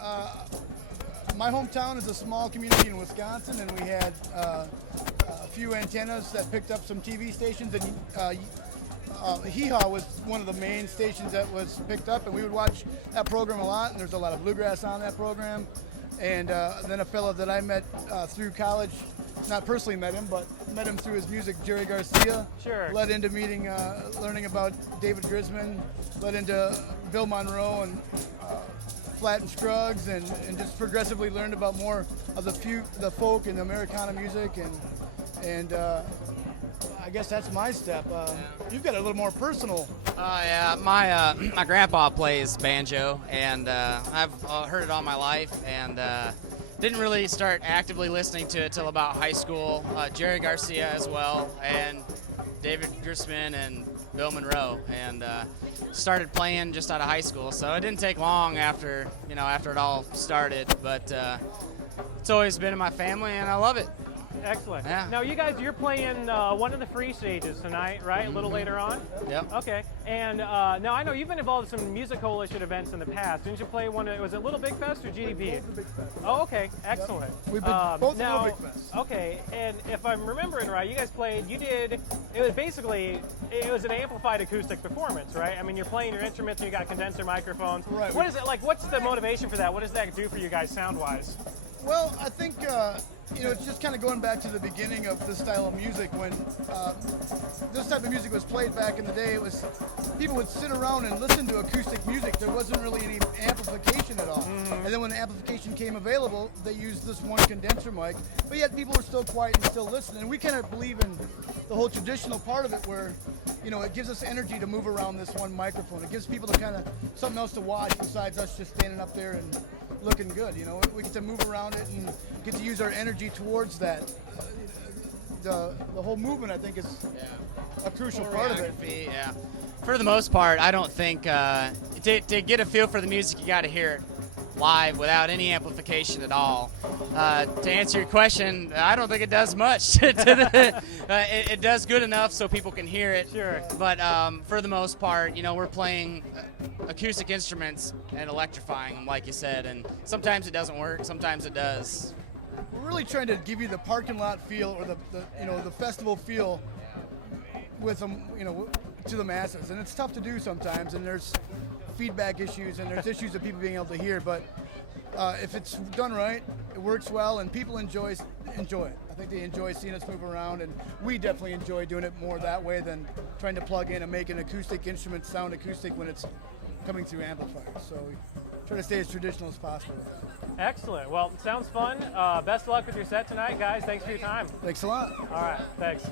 My hometown is a small community in Wisconsin, and we had a few antennas that picked up some TV stations, and Hee Haw was one of the main stations that was picked up, and we would watch that program a lot, and there's a lot of bluegrass on that program. And then a fellow that I met through college, not personally met him, but met him through his music, Jerry Garcia. Sure. Led into learning about David Grisman, led into Bill Monroe and Flat and Scruggs, and just progressively learned about more of the folk and the Americana music, and I guess that's my step. You've got a little more personal. Yeah, my grandpa plays banjo, and I've heard it all my life, and didn't really start actively listening to it till about high school. Jerry Garcia as well, and David Grisman and Bill Monroe, and started playing just out of high school. So it didn't take long after it all started, but it's always been in my family, and I love it. Excellent. Yeah. Now, you're playing one of the free stages tonight, right? A little later on? Yep. Okay. And now I know you've been involved in some Music Coalition events in the past. Didn't you play one? Was it Little Big Fest or GDP? Both the Big Fest. Oh, okay. Excellent. Yep. We've been both now, Little Big Fest. Okay. And if I'm remembering right, you guys played. It was an amplified acoustic performance, right? I mean, you're playing your instruments and you got condenser microphones. Right. What is it like? What's the motivation for that? What does that do for you guys sound-wise? Well, I think it's just kind of going back to the beginning of this style of music. When this type of music was played back in the day, it was people would sit around and listen to acoustic music. There wasn't really any amplification at all. Mm-hmm. And then when the amplification came available, they used this one condenser mic. But yet people were still quiet and still listening. And we kind of believe in the whole traditional part of it, where it gives us energy to move around this one microphone. It gives people to kind of something else to watch besides us just standing up there and looking good. We get to move around it and get to use our energy towards that. The whole movement, I think, is a crucial part of it. Yeah. For the most part, I don't think to get a feel for the music, you got to hear it live without any amplification at all. To answer your question, I don't think it does much. It does good enough so people can hear it. Sure. But for the most part, we're playing acoustic instruments and electrifying them, like you said. And sometimes it doesn't work, sometimes it does. We're really trying to give you the parking lot feel, or the festival feel with them, to the masses. And it's tough to do sometimes, and there's feedback issues, and there's issues of people being able to hear. But if it's done right, it works well, and people enjoy it. I think they enjoy seeing us move around, and we definitely enjoy doing it more that way than trying to plug in and make an acoustic instrument sound acoustic when it's coming through amplifiers. So we try to stay as traditional as possible with that. Excellent. Well, it sounds fun. Best of luck with your set tonight, guys. Thanks for your time. Thanks a lot. All right. Thanks.